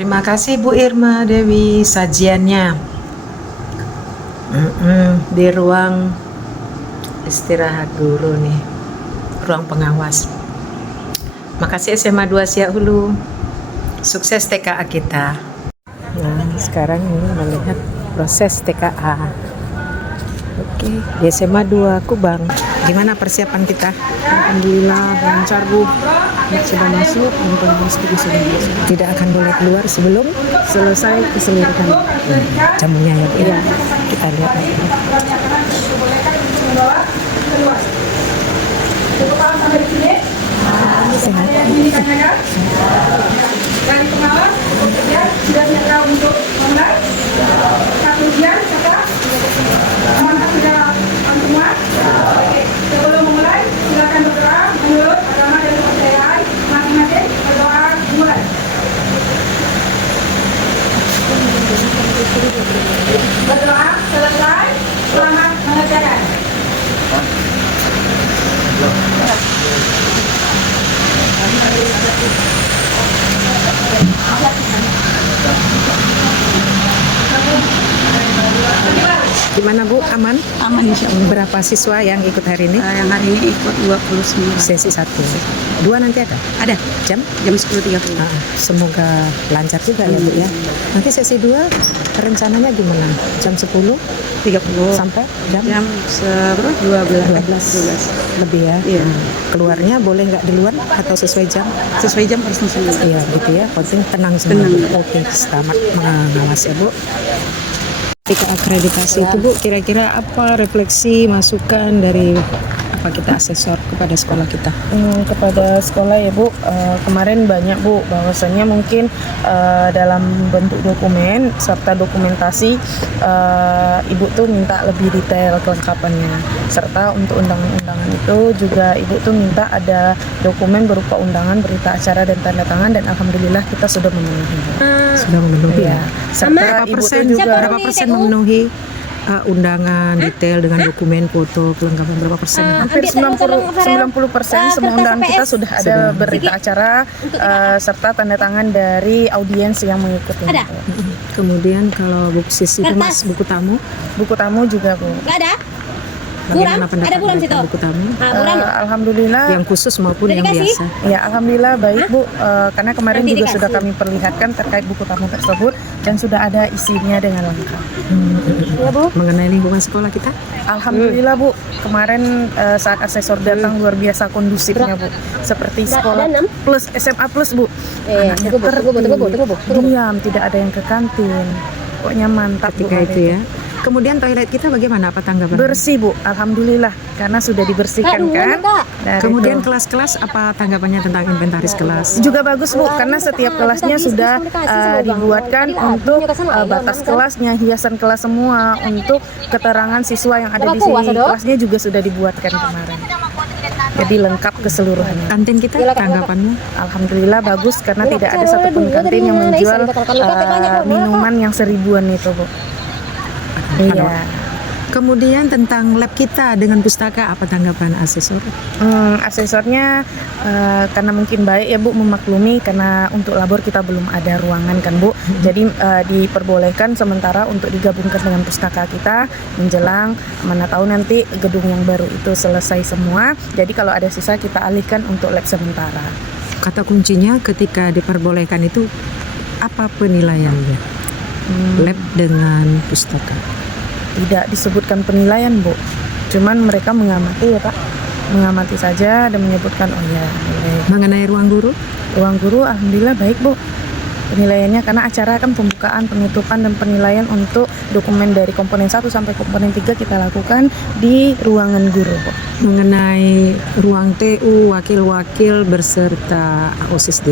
Terima kasih Bu Irma Dewi sajiannya di ruang istirahat guru nih, ruang pengawas. Makasih SMA 2 Siak Hulu, sukses TKA kita. Nah sekarang ini melihat proses TKA. Oke, di SMA 2 Kubang. Gimana persiapan kita? Alhamdulillah lancar Bu. Sudah masuk, pengawas juga sudah masuk. Tidak akan boleh keluar sebelum Selesai keseluruhan. jamunya ya Bu. Iya. Kita lihat. Sehat. Dari pengawas ya sudah siap untuk memulai. Satu ujian siapa? Semangat sudah semua. Oke, sebelum memulai silakan berdoa menurut agama dan kepercayaan masing-masing. Berdoa mulai. Berdoa selesai. Selamat mengerjakan. Gimana Bu, aman? Aman insya Allah. Berapa siswa yang ikut hari ini? Yang hari ini ikut 29. Sesi 1. 2 nanti ada? Ada Jam? jam 10.30. Semoga lancar juga ya Bu ya. Nanti sesi 2 rencananya gimana? Jam 10 30 sampai jam jam 12 lebih ya? Iya. Keluarnya boleh nggak di luar atau sesuai jam? sesuai jam harus masuk. Iya gitu ya, penting tenang semua. Tenang. Oke, selamat mengawasi ya Bu. Ketika akreditasi itu Bu, kira-kira apa refleksi masukan dari apa kita asesor kepada sekolah kita? Kepada sekolah ya Bu, kemarin banyak Bu, bahwasanya mungkin dalam bentuk dokumen serta dokumentasi Ibu tuh minta lebih detail kelengkapannya, serta untuk undangan-undangan itu juga Ibu tuh minta ada dokumen berupa undangan, berita acara dan tanda tangan, dan alhamdulillah kita sudah memenuhi. Sudah memenuhi ya? Serta Ibu tuh juga Berapa persen memenuhi undangan detail dengan dokumen, foto, kelengkapan berapa persen? hampir 90% semua undangan kita sudah ada berita acara serta tanda tangan dari audiens yang mengikuti. Kemudian kalau buku sisi itu Mas, buku tamu, Buku tamu juga Bu. Nggak ada? bagaimana Ada pendapat buram dari situ. buku tamu? Alhamdulillah Yang khusus maupun yang Dedikasi? biasa. ya alhamdulillah baik Bu. Karena kemarin Nanti juga dikasih. sudah kami perlihatkan terkait buku tamu tersebut dan sudah ada isinya dengan lengkap. Ya Bu. Mengenai lingkungan sekolah kita, Alhamdulillah Bu, kemarin saat asesor datang luar biasa kondusifnya Bu. Seperti sekolah ada 6? plus SMA plus Bu. Anaknya tunggu Bu. diam, tidak ada yang ke kantin. Pokoknya mantap Bu. ketika hari itu ya. Kemudian toilet kita bagaimana? Apa tanggapan? Bersih Bu, alhamdulillah karena sudah dibersihkan kan. Dari Kemudian itu. kelas-kelas apa tanggapannya tentang inventaris kelas? Juga bagus Bu, karena setiap kelasnya sudah dibuatkan untuk batas kelasnya, hiasan kelas semua, untuk keterangan siswa yang ada di sini. Kelasnya juga sudah dibuatkan kemarin. Jadi lengkap keseluruhannya. Kantin kita tanggapannya? Alhamdulillah bagus karena tidak ada satupun kantin yang menjual minuman yang 1000-an itu Bu. Iya. Kemudian tentang lab kita dengan pustaka apa tanggapan asesor? Asesornya karena mungkin baik ya Bu, memaklumi karena untuk labor kita belum ada ruangan kan Bu. Jadi diperbolehkan sementara untuk digabungkan dengan pustaka kita menjelang mana tahu nanti gedung yang baru itu selesai semua. Jadi kalau ada sisa kita alihkan untuk lab sementara. Kata kuncinya ketika diperbolehkan itu apa penilaiannya? Lab dengan pustaka. Tidak disebutkan penilaian Bu, cuman mereka mengamati ya Pak, mengamati saja dan menyebutkan oh ya boleh. Mengenai ruang guru? Ruang guru alhamdulillah baik Bu. Penilaiannya karena acara kan pembukaan, penutupan dan penilaian untuk dokumen dari komponen 1 sampai komponen 3 kita lakukan di ruangan guru Bu. Mengenai ruang TU, wakil-wakil beserta OSIS,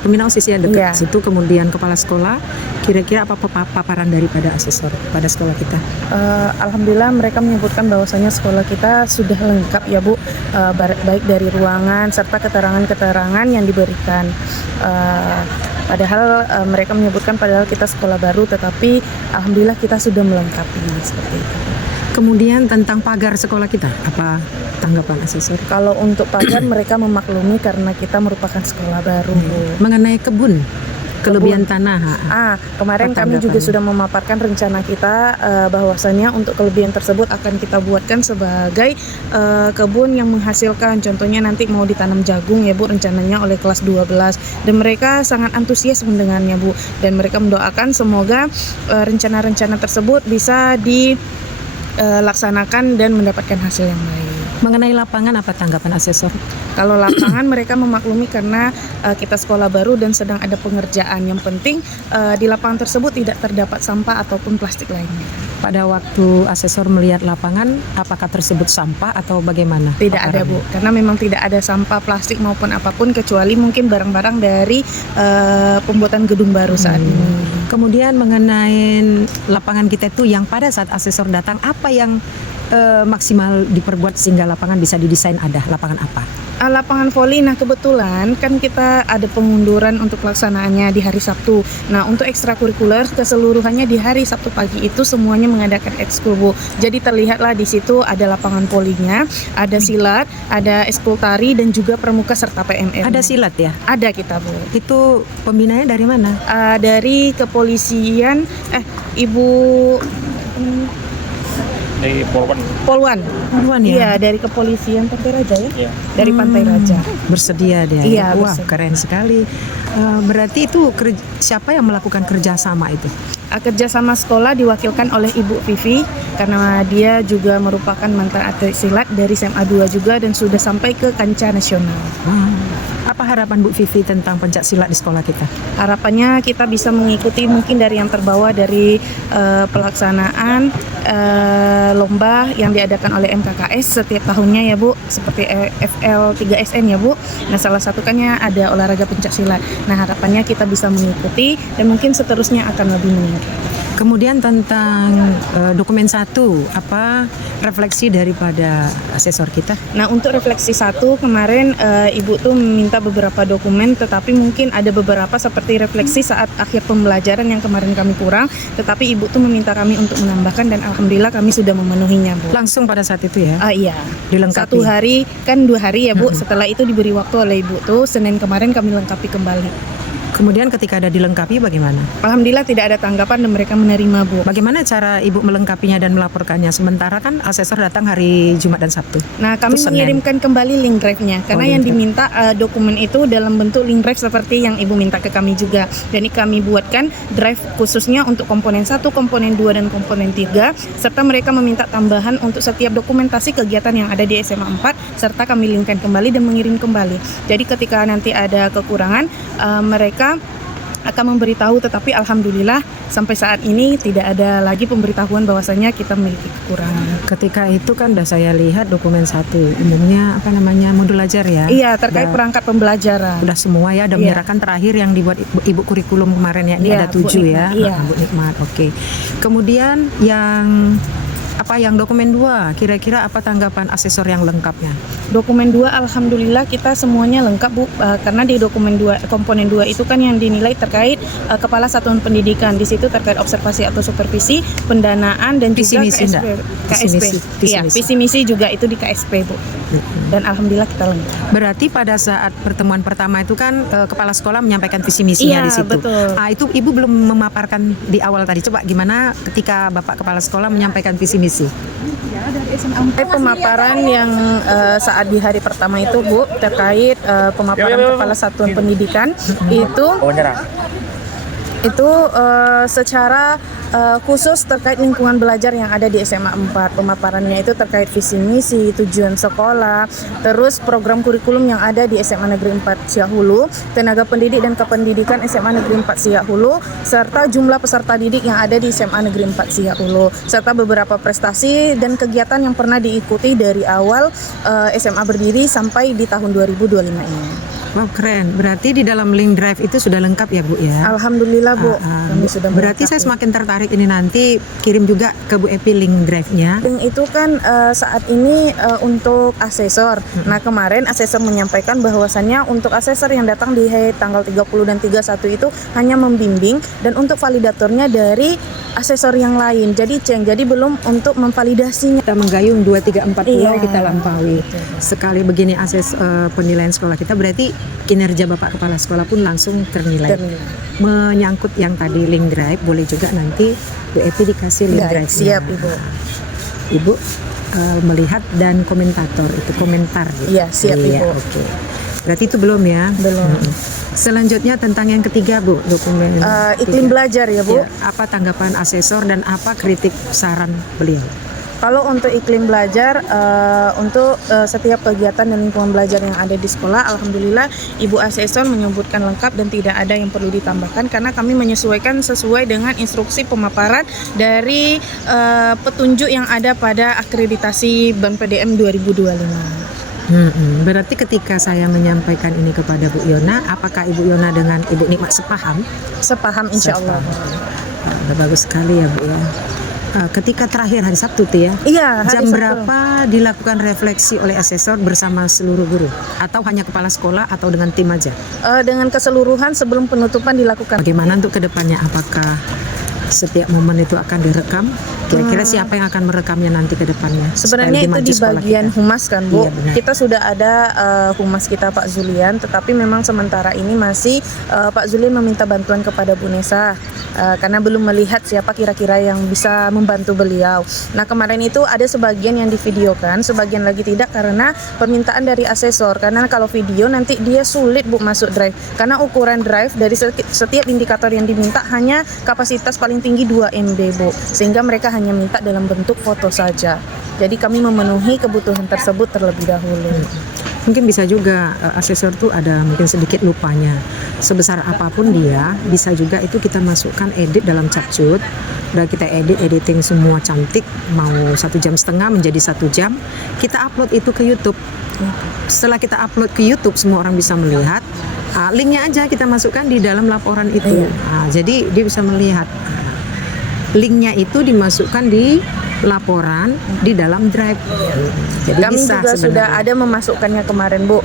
pembina OSIS ya dekat Iya. situ, kemudian kepala sekolah, kira-kira apa paparan daripada asesor pada sekolah kita? Alhamdulillah mereka menyebutkan bahwasanya sekolah kita sudah lengkap ya Bu, baik dari ruangan serta keterangan-keterangan yang diberikan. Padahal mereka menyebutkan padahal kita sekolah baru, tetapi alhamdulillah kita sudah melengkapi seperti itu. Kemudian tentang pagar sekolah kita, apa tanggapan asesor? Kalau untuk pagar mereka memaklumi karena kita merupakan sekolah baru. Mengenai kebun, Kelebihan tanah. Kemarin Apa kami juga tanggapannya? sudah memaparkan rencana kita bahwasannya untuk kelebihan tersebut akan kita buatkan sebagai kebun yang menghasilkan. Contohnya nanti mau ditanam jagung ya Bu, rencananya oleh kelas 12, dan mereka sangat antusias mendengarnya Bu, dan mereka mendoakan semoga rencana-rencana tersebut bisa dilaksanakan dan mendapatkan hasil yang baik. Mengenai lapangan apa tanggapan asesor? Kalau lapangan mereka memaklumi karena kita sekolah baru dan sedang ada pengerjaan. Yang penting di lapangan tersebut tidak terdapat sampah ataupun plastik lainnya. Pada waktu asesor melihat lapangan, apakah tersebut sampah atau bagaimana? Tidak ada Bu, karena memang tidak ada sampah plastik maupun apapun kecuali mungkin barang-barang dari pembuatan gedung baru saat ini. Kemudian mengenai lapangan kita itu yang pada saat asesor datang, apa yang maksimal diperbuat sehingga lapangan bisa didesain ada? Lapangan apa? Lapangan voli, nah kebetulan kan kita ada pengunduran untuk pelaksanaannya di hari Sabtu. Nah untuk ekstrakurikuler keseluruhannya di hari Sabtu pagi itu semuanya mengadakan ekskul Bu. Jadi terlihatlah di situ ada lapangan volinya, ada silat, ada ekskul tari dan juga pramuka serta PMR. Ada silat ya? Ada kita Bu. Itu pembinanya dari mana? Dari kepolisian, Ibu Dari Polwan. Polwan. Ya? Iya, dari kepolisian Pantai Raja ya? Iya. Dari Pantai Raja. Bersedia dia. Iya, Wah, bersedia. keren sekali. Berarti itu siapa yang melakukan kerjasama itu? Kerjasama sekolah diwakilkan oleh Ibu Vivi karena dia juga merupakan mantan atlet silat dari SMA 2 juga dan sudah sampai ke kancah nasional. Apa harapan Bu Vivi tentang pencak silat di sekolah kita? Harapannya kita bisa mengikuti mungkin dari yang terbawa dari pelaksanaan lomba yang diadakan oleh MKKS setiap tahunnya ya Bu, seperti FL 3SN ya Bu. Nah salah satu kannya ada olahraga pencak silat. Nah harapannya kita bisa mengikuti dan mungkin seterusnya akan lebih meningkat. Kemudian tentang dokumen 1, apa refleksi daripada asesor kita? Nah untuk refleksi 1 kemarin Ibu tuh meminta beberapa dokumen, tetapi mungkin ada beberapa seperti refleksi saat akhir pembelajaran yang kemarin kami kurang, tetapi Ibu tuh meminta kami untuk menambahkan dan alhamdulillah kami sudah memenuhinya Bu. Langsung pada saat itu ya? Iya. Dilengkapi? 1 hari kan 2 hari ya Bu. Setelah itu diberi waktu oleh Ibu tuh Senin kemarin kami lengkapi kembali. Kemudian ketika ada dilengkapi bagaimana? Alhamdulillah tidak ada tanggapan dan mereka menerima Bu. Bagaimana cara Ibu melengkapinya dan melaporkannya? Sementara kan asesor datang hari Jumat dan Sabtu. Nah kami Itu Senin. mengirimkan kembali link drive-nya karena yang link drive. diminta dokumen itu dalam bentuk link drive seperti yang Ibu minta ke kami juga. Jadi kami buatkan drive khususnya untuk komponen 1, komponen 2 dan komponen 3 serta mereka meminta tambahan untuk setiap dokumentasi kegiatan yang ada di SMA 4 serta kami linkkan kembali dan mengirim kembali. Jadi ketika nanti ada kekurangan mereka akan memberitahu, tetapi alhamdulillah sampai saat ini tidak ada lagi pemberitahuan bahwasanya kita memiliki kekurangan. Ketika itu kan udah saya lihat dokumen 1, umumnya apa namanya modul ajar ya? Iya, terkait Udah- perangkat pembelajaran. Udah semua ya, udah Iya. menyerahkan terakhir yang dibuat ibu kurikulum kemarin ya, ini Iya, ada 7 Bu ya. Nikmat, iya. Bu Nikmat, oke. Kemudian yang yang dokumen 2, kira-kira apa tanggapan asesor yang lengkapnya? Dokumen 2 alhamdulillah kita semuanya lengkap Bu, karena di dokumen 2 komponen 2 itu kan yang dinilai terkait kepala satuan pendidikan. Di situ terkait observasi atau supervisi, pendanaan dan Visi juga misi KSP. enggak? KSP. Visi misi, visi Iya, misi. visi misi juga itu di KSP Bu. Dan alhamdulillah kita lengkap. Berarti pada saat pertemuan pertama itu kan kepala sekolah menyampaikan visi misinya Iya, di situ. betul. Itu Ibu belum memaparkan di awal tadi. Coba gimana ketika Bapak kepala sekolah menyampaikan visi misi? Pemaparan yang saat di hari pertama itu Bu terkait pemaparan kepala satuan pendidikan itu secara khusus terkait lingkungan belajar yang ada di SMA 4. Pemaparannya itu terkait visi misi, tujuan sekolah, terus program kurikulum yang ada di SMA Negeri 4 Siak Hulu, tenaga pendidik dan kependidikan SMA Negeri 4 Siak Hulu, serta jumlah peserta didik yang ada di SMA Negeri 4 Siak Hulu, serta beberapa prestasi dan kegiatan yang pernah diikuti dari awal SMA berdiri sampai di tahun 2025 ini. Wow, keren. Berarti di dalam link drive itu sudah lengkap ya Bu ya? Alhamdulillah Bu, kami sudah Berarti saya melengkapi. semakin tertarik ini nanti kirim juga ke Bu Epi link drive-nya. Link itu kan saat ini untuk asesor. Nah kemarin asesor menyampaikan bahwasannya untuk asesor yang datang di tanggal 30 dan 31 itu hanya membimbing dan untuk validatornya dari asesor yang lain. Jadi jadi belum untuk memvalidasinya. Kita menggayung 2, 3, 4 pulau Iya. kita lampaui. Sekali begini penilaian sekolah kita, berarti kinerja Bapak Kepala Sekolah pun langsung ternilai. Menyangkut yang tadi link drive, boleh juga nanti Bu Epi dikasih link drive. Siap Ibu. Ibu melihat dan komentator itu komentar. Iya, siap, Iya, Ibu. oke. Berarti itu belum ya? Belum. Selanjutnya tentang yang ketiga Bu, dokumen Iklim belajar ya Bu. Ya, apa tanggapan asesor dan apa kritik saran beliau? Kalau untuk iklim belajar, untuk setiap kegiatan dan lingkungan belajar yang ada di sekolah, alhamdulillah Ibu Asesor menyebutkan lengkap dan tidak ada yang perlu ditambahkan karena kami menyesuaikan sesuai dengan instruksi pemaparan dari petunjuk yang ada pada akreditasi BEM PDM 2025. Berarti ketika saya menyampaikan ini kepada Bu Yona, apakah Ibu Yona dengan Ibu Nikmat sepaham? Sepaham insya Allah. Udah bagus sekali ya Bu ya. Ketika terakhir hari Sabtu tuh ya, Iya, hari jam Sabtu. berapa dilakukan refleksi oleh asesor bersama seluruh guru? Atau hanya kepala sekolah atau dengan tim aja? Dengan keseluruhan sebelum penutupan dilakukan. Bagaimana untuk kedepannya? Apakah setiap momen itu akan direkam? Kira-kira siapa yang akan merekamnya nanti ke depannya? Sebenarnya Supaya lebih itu maju di sekolah bagian kita. humas kan Bu. Iya, benar. Kita sudah ada humas kita Pak Zulian, tetapi memang sementara ini masih Pak Zulian meminta bantuan kepada Bu Nesa karena belum melihat siapa kira-kira yang bisa membantu beliau. Nah kemarin itu ada sebagian yang divideokan, sebagian lagi tidak karena permintaan dari asesor. Karena kalau video nanti dia sulit Bu masuk drive karena ukuran drive dari setiap indikator yang diminta hanya kapasitas paling tinggi 2 MB Bu, sehingga mereka hanya minta dalam bentuk foto saja. Jadi kami memenuhi kebutuhan tersebut terlebih dahulu. Mungkin bisa juga asesor tuh ada mungkin sedikit lupanya. Sebesar apapun dia, bisa juga itu kita masukkan edit dalam capcut. Udah kita editing semua cantik, mau 1,5 jam menjadi 1 jam. Kita upload itu ke YouTube. Setelah kita upload ke YouTube, semua orang bisa melihat. Linknya aja kita masukkan di dalam laporan itu. Jadi dia bisa melihat. Linknya itu dimasukkan di laporan di dalam drive. Jadi Kami bisa juga sebenarnya. sudah ada memasukkannya kemarin Bu.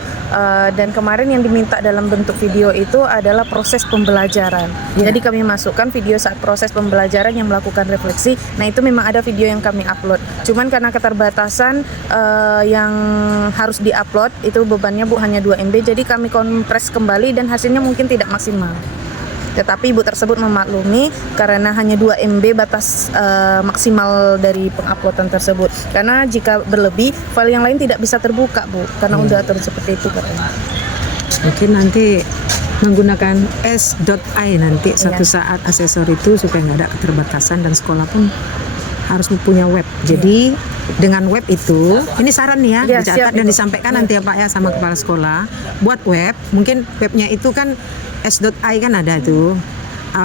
Dan kemarin yang diminta dalam bentuk video itu adalah proses pembelajaran. Ya. Jadi kami masukkan video saat proses pembelajaran yang melakukan refleksi. Nah itu memang ada video yang kami upload. Cuman karena keterbatasan yang harus diupload itu bebannya Bu hanya 2 MB. Jadi kami kompres kembali dan hasilnya mungkin tidak maksimal. Tetapi ibu tersebut memaklumi karena hanya 2 MB batas maksimal dari penguploadan tersebut. Karena jika berlebih, file yang lain tidak bisa terbuka Bu, karena udah atur seperti itu katanya. Mungkin nanti menggunakan s.i nanti suatu saat asesor itu supaya nggak ada keterbatasan dan sekolah pun harus punya web. Jadi dengan web itu, ini saran nih ya, Ya, dicatat siap, dan Ibu. disampaikan nanti ya Pak ya sama kepala sekolah. Buat web, mungkin webnya itu kan s.i kan ada tuh.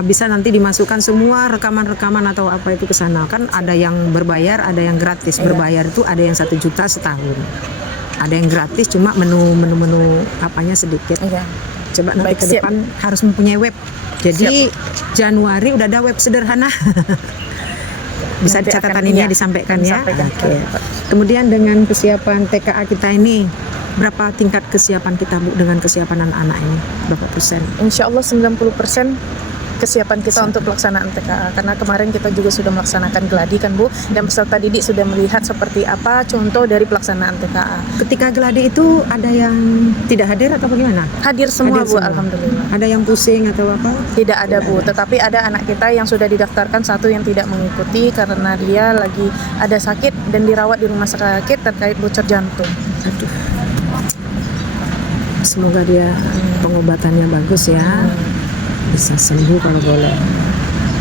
Bisa nanti dimasukkan semua rekaman-rekaman atau apa itu ke sana. Kan ada yang berbayar, ada yang gratis. Berbayar itu ada yang 1 juta setahun. Ada yang gratis cuma menu apanya sedikit. Iya. Coba nanti Baik, ke siap. depan harus mempunyai web. Jadi Januari udah ada web sederhana. Bisa Nanti catatan akan- ini iya, disampaikan ya. disampaikan. Oke. Kemudian dengan kesiapan TKA kita ini, berapa tingkat kesiapan kita Bu dengan kesiapan anak-anak ini? Berapa persen? Insya Allah 90% kesiapan kita untuk pelaksanaan TKA. Karena kemarin kita juga sudah melaksanakan gladi kan Bu, dan peserta didik sudah melihat seperti apa contoh dari pelaksanaan TKA. Ketika gladi itu ada yang tidak hadir atau bagaimana? Hadir semua Hadir Bu, semua. alhamdulillah. Ada yang pusing atau apa? Tidak ada Bu, tetapi ada anak kita yang sudah didaftarkan, satu yang tidak mengikuti karena dia lagi ada sakit dan dirawat di rumah sakit terkait bocor jantung. Aduh. Semoga dia pengobatannya bagus ya. Bisa sembuh kalau boleh.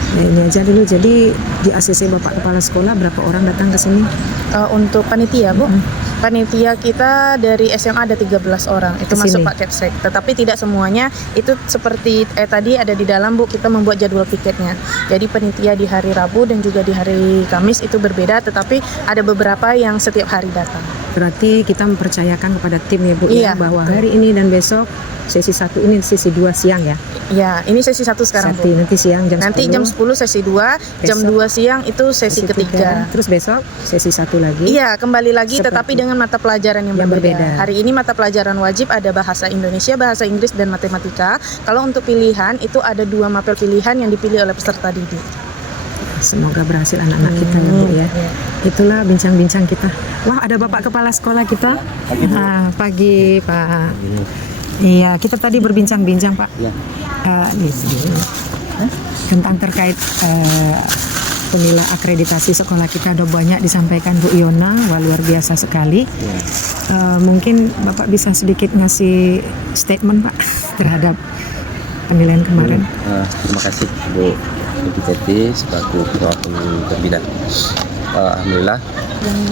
Nah, ini aja dulu. Jadi di ACC Bapak Kepala Sekolah berapa orang datang ke sini? Untuk panitia Bu, panitia kita dari SMA ada 13 orang, itu Kesini. masuk Pak Kepsek. Tetapi tidak semuanya, itu seperti tadi ada di dalam Bu, kita membuat jadwal piketnya. Jadi panitia di hari Rabu dan juga di hari Kamis itu berbeda, tetapi ada beberapa yang setiap hari datang. Berarti kita mempercayakan kepada tim ya Bu ya Iya, bahwa betul. hari ini dan besok sesi 1 ini sesi 2 siang ya. Ya, ini sesi 1 sekarang Bu. Nanti siang jam Nanti 10. jam 10 sesi 2, jam Besok 2 siang itu sesi ketiga. Terus besok sesi 1 lagi. Iya, kembali lagi Seperti- tetapi dengan mata pelajaran yang Yang berbeda. berbeda. Hari ini mata pelajaran wajib ada bahasa Indonesia, bahasa Inggris, dan matematika. Kalau untuk pilihan itu ada 2 mapel pilihan yang dipilih oleh peserta didik. Semoga berhasil anak-anak kita ya Bu ya. Itulah bincang-bincang kita. Wah, ada Bapak Kepala Sekolah kita. Pagi Pak. Iya, kita tadi berbincang-bincang Pak. Di sini. Tentang terkait penilai akreditasi sekolah kita udah banyak disampaikan Bu Iona. Wah, luar biasa sekali. Mungkin Bapak bisa sedikit ngasih statement Pak terhadap penilaian kemarin. Terima kasih Bu Ibu Teti selaku Ketua Pembina. Alhamdulillah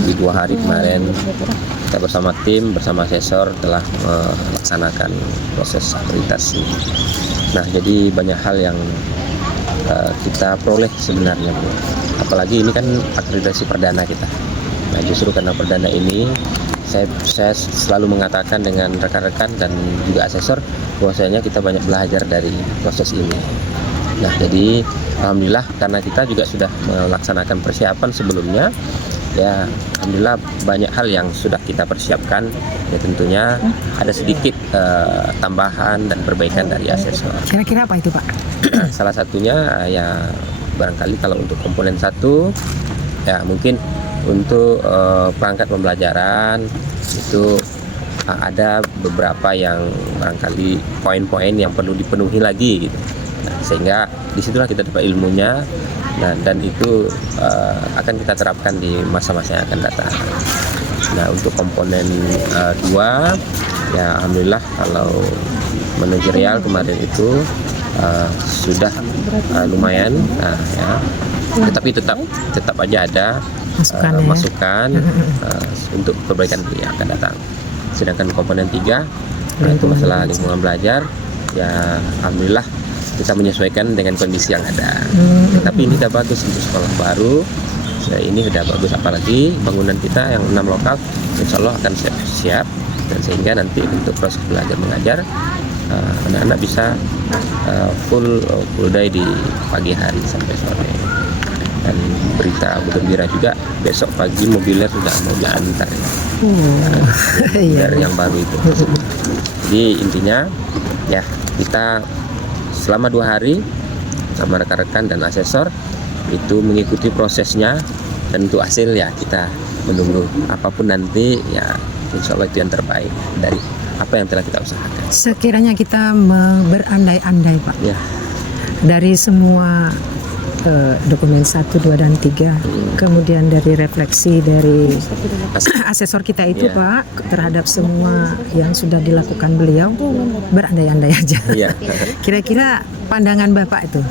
di 2 hari kemarin kita bersama tim, bersama asesor telah melaksanakan proses akreditasi. Nah, jadi banyak hal yang kita peroleh sebenarnya Bu. Apalagi ini kan akreditasi perdana kita. Nah, justru karena perdana ini saya selalu mengatakan dengan rekan-rekan dan juga asesor bahwasanya kita banyak belajar dari proses ini. Nah, jadi alhamdulillah karena kita juga sudah melaksanakan persiapan sebelumnya, ya alhamdulillah banyak hal yang sudah kita persiapkan. Ya tentunya ada sedikit tambahan dan perbaikan dari asesor. Kira-kira apa itu Pak? Nah, salah satunya ya barangkali kalau untuk komponen 1 ya mungkin untuk perangkat pembelajaran itu ada beberapa yang barangkali poin-poin yang perlu dipenuhi lagi gitu. Nah, sehingga disitulah kita dapat ilmunya, dan itu akan kita terapkan di masa-masa yang akan datang. Nah, untuk komponen 2 ya alhamdulillah kalau manajerial kemarin itu sudah lumayan ya, tetapi tetap aja ada masukan untuk perbaikan yang akan datang. Sedangkan komponen 3 itu masalah lingkungan belajar, ya alhamdulillah kita menyesuaikan dengan kondisi yang ada. Tapi ini sudah bagus untuk sekolah baru. Nah, ini sudah bagus, apalagi bangunan kita yang 6 lokal insya Allah akan siap, dan sehingga nanti untuk proses belajar mengajar anak-anak bisa full day di pagi hari sampai sore. Dan berita gembira juga, besok pagi mobilnya sudah mau diantar dari yang baru itu. Jadi intinya ya kita selama 2 hari sama rekan-rekan dan asesor itu mengikuti prosesnya, dan untuk hasil ya kita menunggu apapun nanti, ya insya Allah itu yang terbaik dari apa yang telah kita usahakan. Sekiranya kita berandai-andai Pak, Ya. dari semua dokumen 1, 2, dan 3, kemudian dari refleksi dari asesor kita itu Ya. Pak terhadap semua yang sudah dilakukan beliau, berandai-andai aja. Ya. Kira-kira pandangan Bapak itu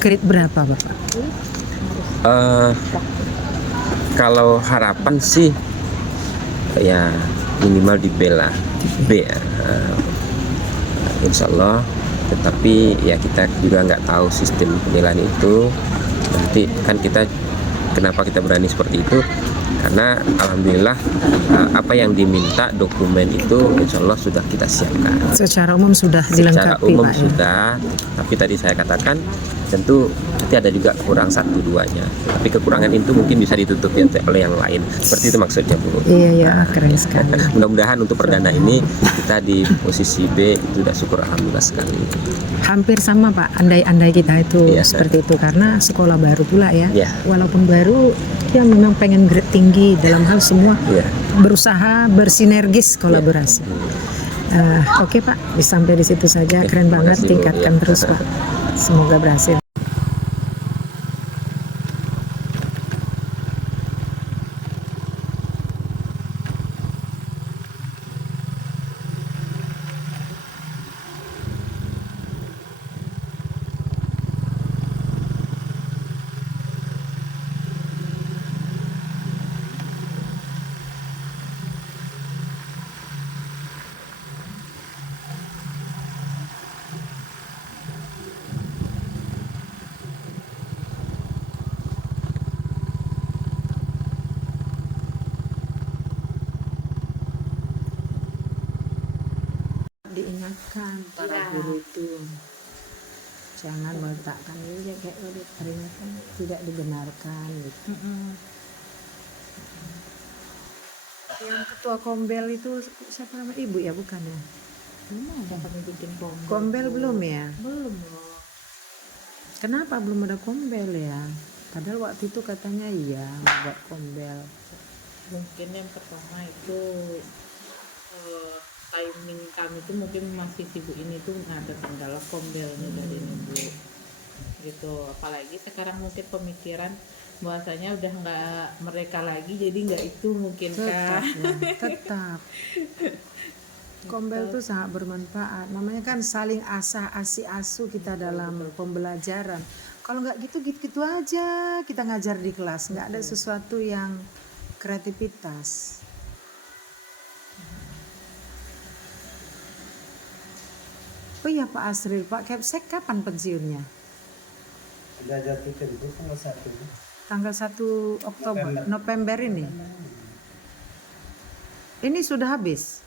grade berapa Bapak? Kalau harapan sih ya minimal di B lah, B ya. Insya Allah. Tetapi ya kita juga nggak tahu sistem penilaian itu nanti. Kan kita kenapa kita berani seperti itu, karena alhamdulillah apa yang diminta dokumen itu insya Allah sudah kita siapkan. Secara umum sudah Secara dilengkapi umum Pak, ya? sudah, tapi tadi saya katakan tentu nanti ada juga kurang 1-2-nya, tapi kekurangan itu mungkin bisa ditutupi oleh yang lain, seperti itu maksudnya Bu. Iya, keren sekali. Mudah-mudahan untuk perdana ini kita di posisi B itu sudah syukur alhamdulillah sekali. Hampir sama Pak, andai-andai kita itu Iya. seperti itu, karena sekolah baru pula ya. Iya. Walaupun baru, ya memang pengen grade tinggi dalam hal semua, Iya. berusaha bersinergis kolaborasi. Oke Pak, sampai di situ saja. Oke, Keren terima banget, kasih, Bu. tingkatkan Ya. terus Pak. Semoga berhasil. Diingatkan para guru itu jangan meletakkan ini kayak peringatan tidak dibenarkan gitu. Yang ketua Kombel itu siapa nama ibu ya, bukan ya? Belum ada kami bikin bom. Kombel belum ya? Belum loh. Kenapa belum ada Kombel ya? Padahal waktu itu katanya iya mau buat kombel. Mungkin yang pertama itu timing kami tuh mungkin masih sibuk ini tuh ada kendala kombelnya dari ini Bu gitu, apalagi sekarang mungkin pemikiran bahwasanya udah nggak mereka lagi, jadi nggak itu mungkin Tetap, kan. ya, tetap. Kombel tuh sangat bermanfaat. Namanya kan saling asuh kita dalam pembelajaran. Kalau nggak gitu aja kita ngajar di kelas, nggak ada sesuatu yang kreativitas. Oh iya Pak Asril, Pak Kepsek kapan pensiunnya? Sudah jatuh tempo tanggal 1. Tanggal 1 Oktober, November ini. Ini sudah habis.